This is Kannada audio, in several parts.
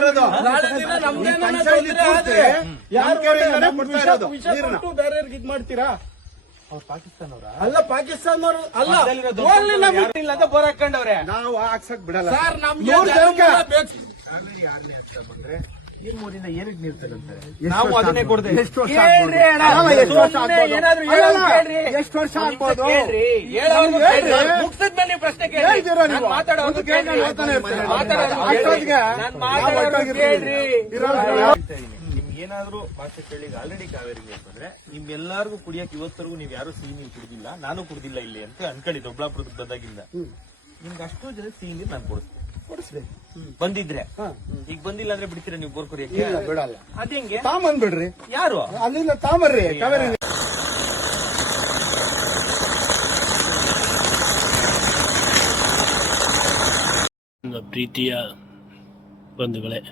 ಇರೋದು. ನಾಳೆ ದಿನ ನಮ್ದೇನಾದ್ರು ಪಂಚಾಯ್ತಿ ತೊಂದ್ರೆ ಆದ್ರೆ ಯಾರು ಕೆರೆಯಿಂದಾನೇ ಕೊಡ್ತಾ ಇರೋದು ನೀರನ್ನ. ಬೇರೆಯವ್ರಿಗೆ ಇದ್ ಮಾಡ್ತೀರಾ? ಅವ್ರು ಪಾಕಿಸ್ತಾನವ್ರ ಅಲ್ಲ ಪಾಕಿಸ್ತಾನವ್ರು ಅಲ್ಲ, ಓನ್ಲಿ ನಮ್ ಇಲ್ಲ ಅಂತ ಬೋರ್ ಹಾಕೊಂಡವ್ರೆ. ನಾವು ಹಾಕ್ಸಕ್ ಬಿಡಲ್ಲ ಸರ್ ನಮ್ಗೆ ನೂರು ಜನಕ್ಕೆ ಬೇಕು. ಯಾರನೇ ಹತ್ರ ಬಂದ್ರೆ ಈ ಮೂರಿಂದ ಏನಕ್ಕೆ ನೀರು ತಗೊಂತಾರೆ? ನಾವು ಅದನ್ನೇ ಕೊಡ್ತೇವೆ. ಎಷ್ಟು ವರ್ಷ ಕೇಳ್ರಿ ಅಣ್ಣ, ಅಲ್ಲ, ಎಷ್ಟು ವರ್ಷ ಸುಮ್ನೆ ಆಗ್ಬೋದು? ಏನಾದ್ರು ಅಲ್ಲ, ಹೇಳೋದು ಕೇಳ್ರಿ. ಎಷ್ಟು ವರ್ಷ ಆಗ್ಬೋದು? ಕೇಳ್ರಿ, ಹೇಳೋದು ಹೇಳ್ರಿ. ಕೇಳ್ರಿ. ಮುಗ್ಸಿದ್ಮೇಲೆ ನೀವು ಪ್ರಶ್ನೆ ಕೇಳ್ರಿ. ಹೇಳ್ತೀರಾ ನೀವು? ನಾನು ಮಾತಾಡೋದು ಒಂದು ಕೇಳಿ ಕೇಳ್ರಿ. ಹೇಳ್ತಾನೆ ಇರ್ತೀನಿ. ಮಾತಾಡೋದು ಅಷ್ಟೊತ್ತಿಗೆ ಕೇಳ್ರಿ. ನಾನು ಮಾತಾಡೋದು ಕೇಳ್ರಿ. ನಿಮ್ಗೆ ಏನಾದ್ರು ಭಾಷೆ ಕೇಳಿ ಆಲ್ರೆಡಿ ಕಾವೇರಿ ನೀರು ಬಂದ್ರೆ ನಿಮ್ಗೆಲ್ಲರಿಗೂ ಕುಡಿಯಕ್ಕೆ ಇವತ್ತರೆಗೂ ನೀವ್ ಯಾರು ಸಿಹಿ ನೀರು ಕುಡಿದಿಲ್ಲ, ನಾನು ಕುಡಿದಿಲ್ಲ ಇಲ್ಲಿ ಅಂತ ಅನ್ಕೊಳ್ಳಿ. ದೊಡ್ಡಬಳ್ಳಾಪುರಕ್ಕೆ ಬಂದಾಗಿಂದ ನಿಮ್ಗೆ ಅಷ್ಟು ಜನ ಸಿಹಿ ನೀರು ನಾನು ಕೊಡಿಸ್ಬೇಕು ಬಂದಿದ್ರೆ. ಈಗ ಬಂದಿಲ್ಲ ಅಂದ್ರೆ ಬಿಡ್ತೀರಾ ನೀವು ಬೋರ್ ಕುರಿಯಕ್ಕೆ? ಇಲ್ಲ ಬಿಡಲ್ಲ. ಅದೇಂಗೆ ತಾಂಬಂದ್ಬಿಡ್ರಿ, ಯಾರು ಅಲ್ಲಿಂದ ತಾಂಬರ್ರಿ ಕಾವೇರಿ. ಪ್ರೀತಿಯ ಬಂಧುಗಳೇ,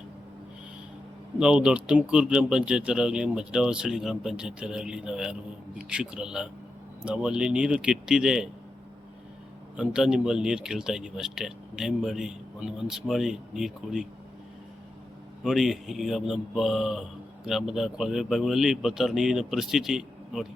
ನಾವು ದೊಡ್ಡ ತುಮಕೂರು ಗ್ರಾಮ ಪಂಚಾಯತರಾಗಲಿ ಮಜ್ರಾವಸಳಿ ಗ್ರಾಮ ಪಂಚಾಯತರಾಗಲಿ ನಾವು ಯಾರು ಭಿಕ್ಷುಕರಲ್ಲ. ನಾವಲ್ಲಿ ನೀರು ಕೆಟ್ಟಿದೆ ಅಂತ ನಿಮ್ಮಲ್ಲಿ ನೀರು ಕೇಳ್ತಾ ಇದ್ದೀವಿ ಅಷ್ಟೇ. ದಯವು ಮಾಡಿ ಒಂದು ಮನಸ್ಸು ಮಾಡಿ ನೀರು ಕೊಡಿ. ನೋಡಿ, ಈಗ ನಮ್ಮ ಗ್ರಾಮದ ಕೊಳವೆ ಬಾವಿಗಳಲ್ಲಿ ಬರ್ತಾರೆ ನೀರಿನ ಪರಿಸ್ಥಿತಿ ನೋಡಿ.